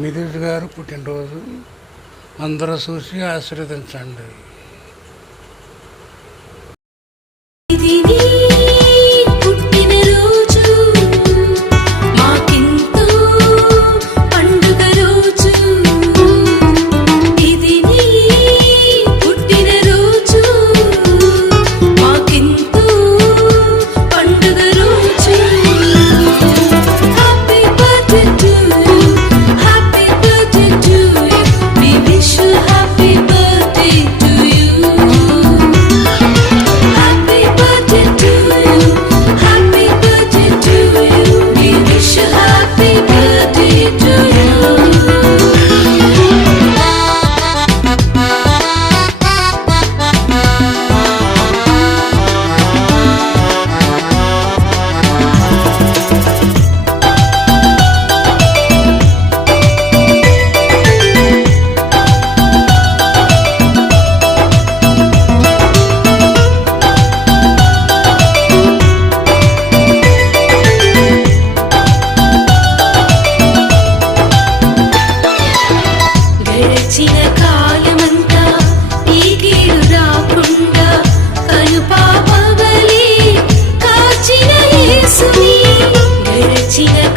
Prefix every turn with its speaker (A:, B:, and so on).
A: మిథుష్ గారు పుట్టినరోజు అందరూ చూసి ఆశీర్వదించండి.
B: ఇది Chile.